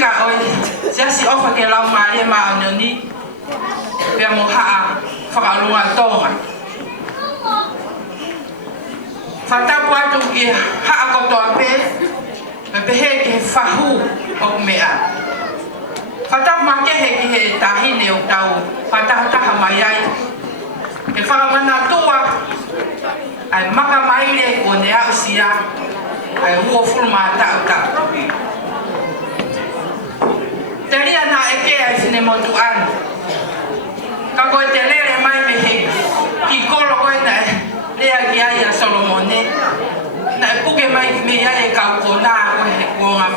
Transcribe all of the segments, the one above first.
ka oi si ofa ke lau mari ma ni pe mo ha fa lu al tonga fata kwatu ki ha ko to pe pe he ke fahu o mea fata ma ke he ki tahi ne o tau fata ta mai ai ke fa mana tua ai maka mai le ko ne a sia ai huo fulma ta ta teria na eke ai sine motuan ka ko te lere mai me he ki kolo ko na le a ki ai Solomone na puke mai me ya e ka ko na ko he ko nga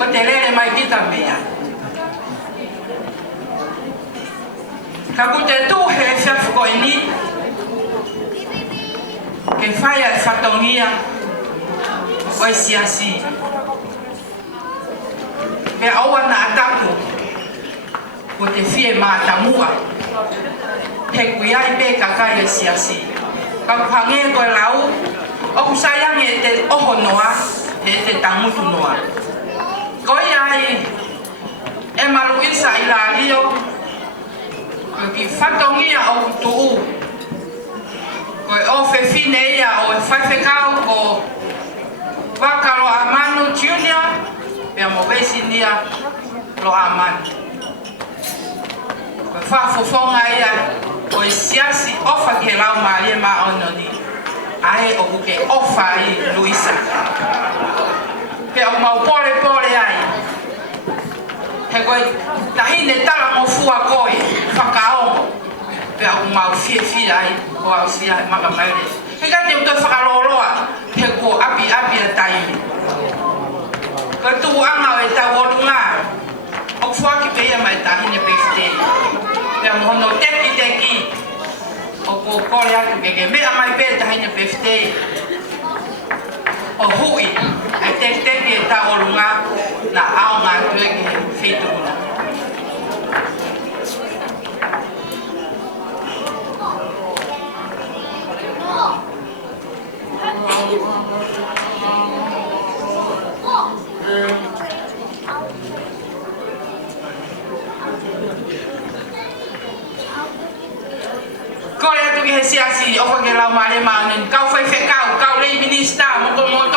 ko te lere mai ki ta me ya ka ku te tu he fa ko ni ke faya fatongia oi siasi pe awa na ataku ko te fie ma tamua he kuiai pe kakaya siasi ka pange ko lau o sayang e te oho noa e te tamutu noa ko ai e malu isa ila rio ko ki fatongia o tu ko o fe fine ia o fa fe kau ko vakalo amano junior pe mo vesinia lo aman ko fa fo fonga ia o siasi ofa ke lau mari ma ononi ai o ke ofa ai Luisa pe o mau pole pole ai he ko tahine tala mo fua koi fakao pe o mau fie ai ko au sia maka mai he ka te to fakaloloa he ko api tai ko tu anga e ta wolunga o fua ki pe mai tahine pe fite pe mo no teki o ko korea ke me mai pe tahine pe fite o hui ai te ta wolunga na au nga tu ke fitu na Korea tu ke siasi o ke lau mare ma nen kau fai fe kau le minister mo